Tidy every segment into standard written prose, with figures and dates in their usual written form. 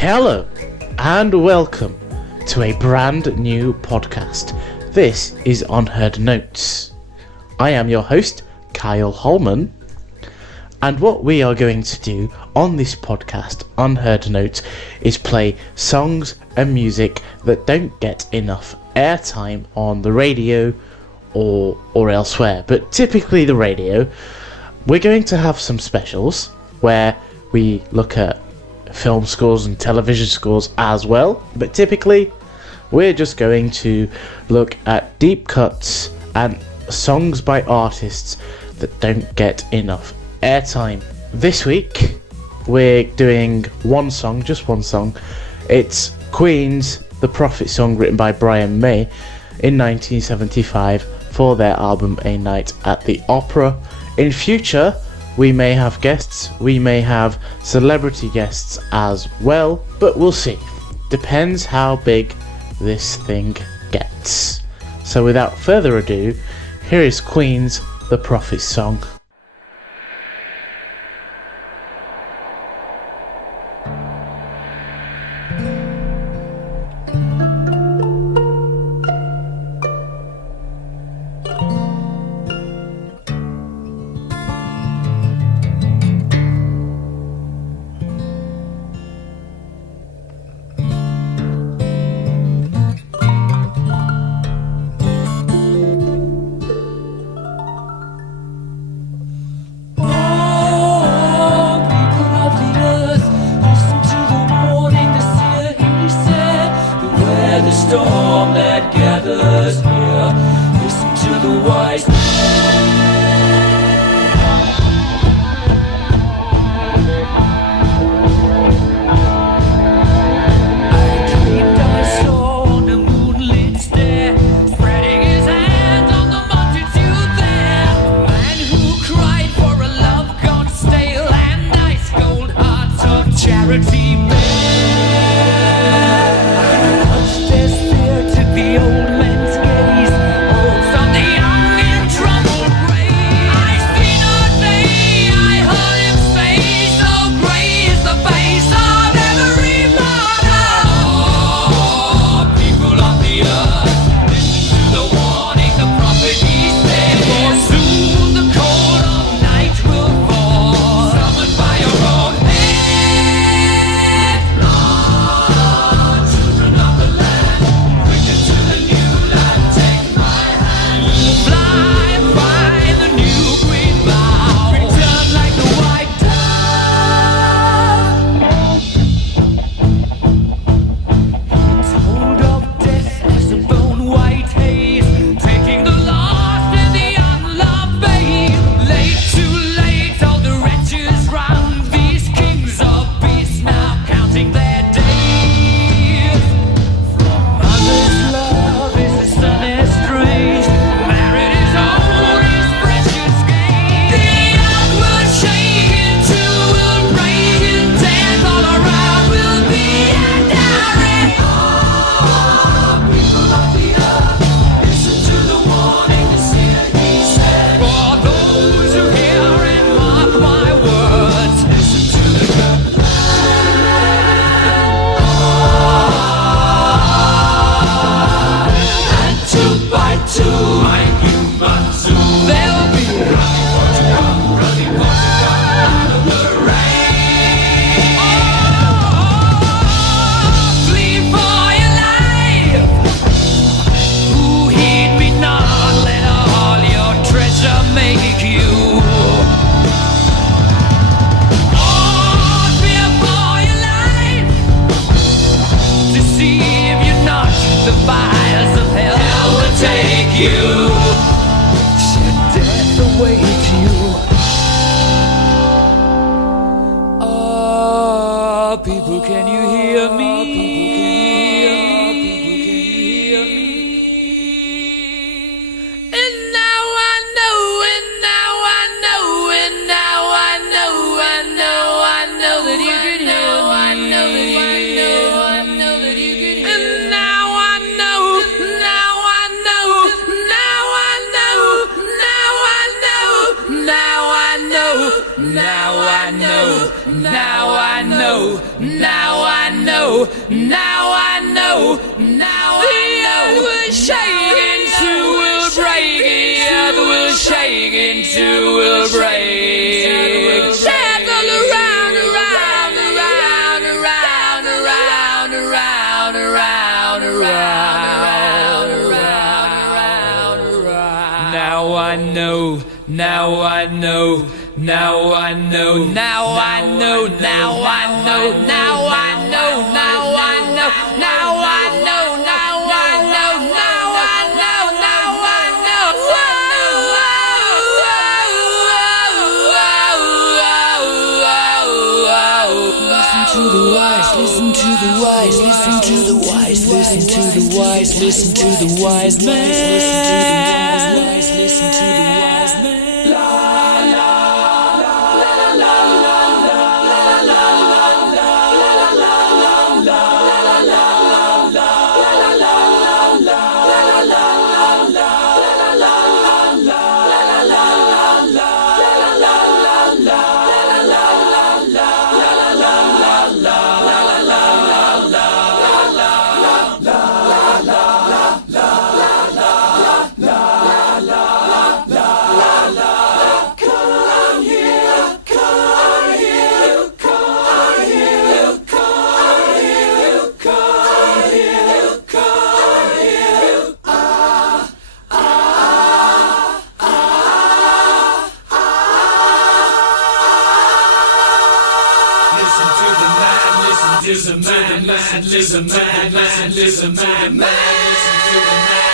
Hello and welcome to a brand new podcast. This is Unheard Notes. I am your host, Kyle Holman, and what we are going to do on this podcast, Unheard Notes, is play songs and music that don't get enough airtime on the radio or elsewhere, but typically the radio. We're going to have some specials where we look at film scores and television scores as well, but typically we're just going to look at deep cuts and songs by artists that don't get enough airtime. This week we're doing just one song. It's Queen's The Prophet song, written by Brian May in 1975 for their album A Night at the Opera. In future we may have guests, we may have celebrity guests as well, but we'll see. Depends how big this thing gets. So without further ado, here is Queen's The Prophet song. Storm that gathers here, listen to the wise men. I dreamed I saw on a moonlit stair, spreading his hands on the multitude there, a man who cried for a love gone stale and ice cold hearts of charity bear. The old man's gaze, hopes of the young in troubled grave. I see not day, I heard him say, so grey is the face of every martyr. Oh, people of the earth, listen to the warning, the prophet he said. For soon the cold of night will fall, summoned by your own hand. Lord, children of the land, people, can you hear me? And now I know, and now I know, and now I know, I know, I know that you can hear me. I know that you can hear me. I know that you can hear me. And now I know, now I know, now I know, now I know, now I know, now I know, now I know, now I know. know, now I know, now the earth will shake into will break, the earth will shake into will break. Shadows all around, around, around, around, around, around, around, around, around, around. Now I know, now I know. Now I know, now I know, now I know, now I know, now I know, now I know, now I know, now I know, now I know. Listen to the wise, listen to the wise, listen to the wise, listen to the wise, listen to the wise man. Listen to the wise man. Listen to the man, listen to the man, listen to the man, listen to the man.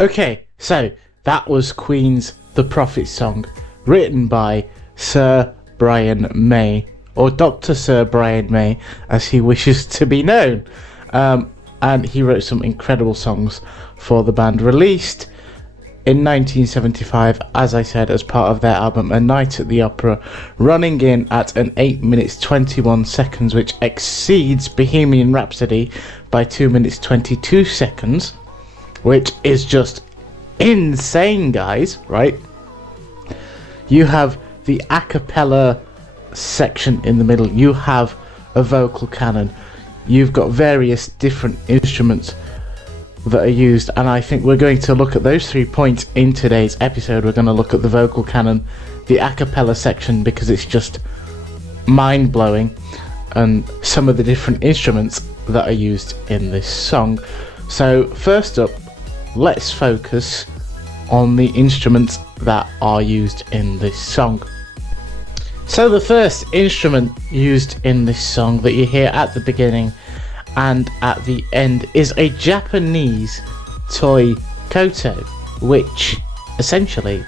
Okay, so that was Queen's The Prophet song, written by Sir Brian May, or Dr. Sir Brian May, as he wishes to be known. And he wrote some incredible songs for the band, released in 1975, as I said, as part of their album A Night at the Opera, running in at an 8 minutes 21 seconds, which exceeds Bohemian Rhapsody by 2 minutes 22 seconds, which is just insane, guys, right? You have the a cappella section in the middle, you have a vocal canon. You've got various different instruments that are used, and I think we're going to look at those 3 points in today's episode. We're going to look at the vocal canon, the a cappella section, because it's just mind-blowing, and some of the different instruments that are used in this song. So first up, let's focus on the instruments that are used in this song. So the first instrument used in this song that you hear at the beginning and at the end is a Japanese toy koto, which essentially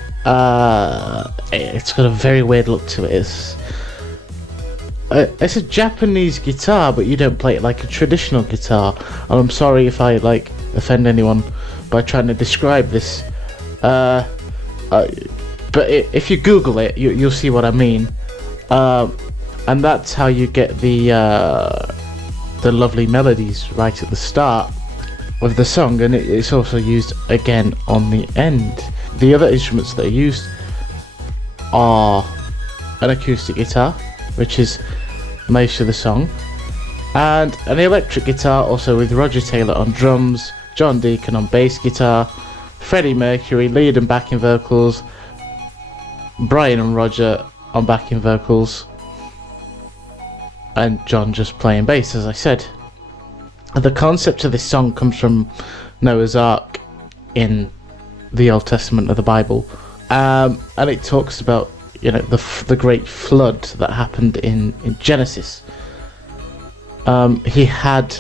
it's got a very weird look to it. It's a Japanese guitar, but you don't play it like a traditional guitar. And I'm sorry if I offend anyone by trying to describe this, but if you Google it, you'll see what I mean. And that's how you get the lovely melodies right at the start of the song, and it's also used again on the end. The other instruments that are used are an acoustic guitar, which is most of the song, and an electric guitar, also with Roger Taylor on drums, John Deacon on bass guitar, Freddie Mercury lead and backing vocals, Brian and Roger on backing vocals, and John just playing bass, as I said. The concept of this song comes from Noah's Ark in the Old Testament of the Bible, and it talks about the great flood that happened in Genesis. He had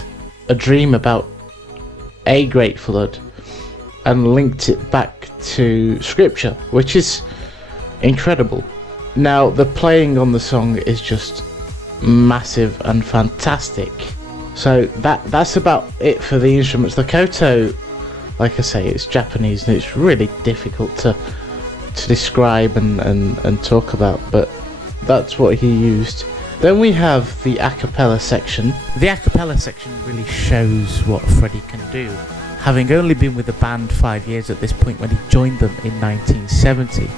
a dream about a great flood and linked it back to scripture, which is incredible. Now, the playing on the song is just massive and fantastic. So that's about it for the instruments. The koto, like I say, it's Japanese and it's really difficult to describe and talk about, but that's what he used. Then we have the a cappella section. The a cappella section really shows what Freddie can do. Having only been with the band 5 years at this point when he joined them in 1970,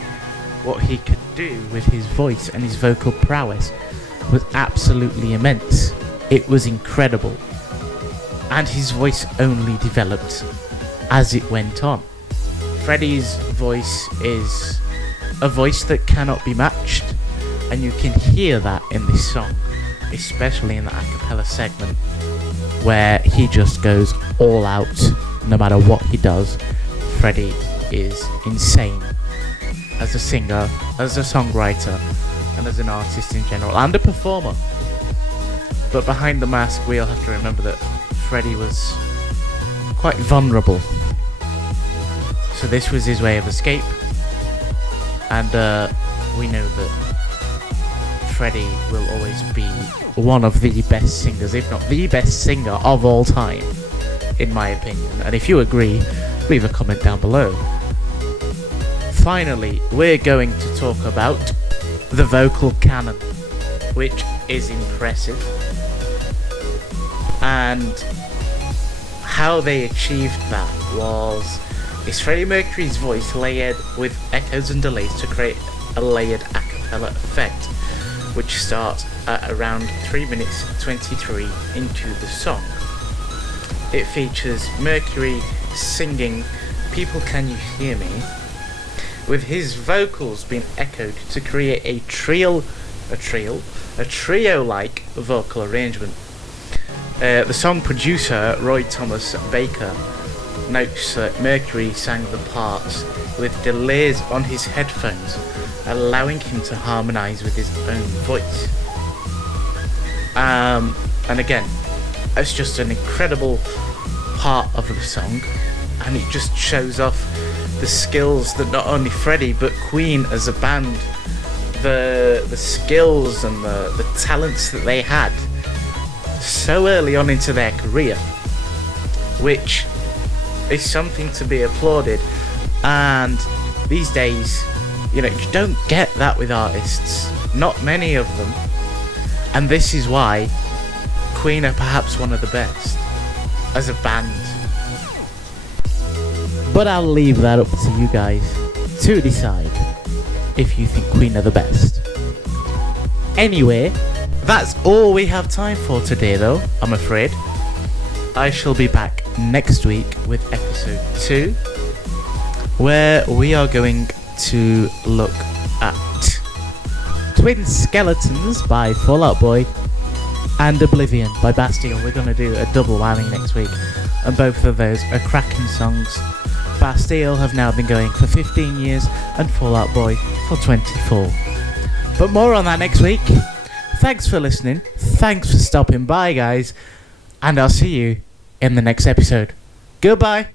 what he could do with his voice and his vocal prowess was absolutely immense. It was incredible, and his voice only developed as it went on. Freddie's voice is a voice that cannot be matched, and you can hear that in this song, especially in the a cappella segment, where he just goes all out no matter what he does. Freddie is insane as a singer, as a songwriter, and as an artist in general, and a performer. But behind the mask, we all have to remember that Freddie was quite vulnerable. So this was his way of escape, and we know that Freddie will always be one of the best singers, if not the best singer of all time, in my opinion. And if you agree, leave a comment down below. Finally, we're going to talk about the vocal canon, which is impressive, and how they achieved that is Freddie Mercury's voice layered with echoes and delays to create a layered a cappella effect, which starts at around 3 minutes 23 into the song. It features Mercury singing "People Can You Hear Me?" with his vocals being echoed to create a trio-like vocal arrangement. The song producer, Roy Thomas Baker, notes that Mercury sang the parts with delays on his headphones, allowing him to harmonise with his own voice. And again, it's just an incredible part of the song, and it just shows off the skills that not only Freddie but Queen as a band, the skills and the talents that they had so early on into their career, which is something to be applauded. And these days, you don't get that with artists, not many of them, and this is why Queen are perhaps one of the best as a band. But I'll leave that up to you guys to decide. if you think Queen are the best. Anyway, that's all we have time for today though, I'm afraid. I shall be back next week with episode 2, where we are going to look at Twin Skeletons by Fall Out Boy and Oblivion by Bastille. We're going to do a double whammy next week, and both of those are cracking songs. Bastille have now been going for 15 years and Fall Out Boy for 24. But more on that next week. Thanks for listening, thanks for stopping by, guys, and I'll see you in the next episode. Goodbye.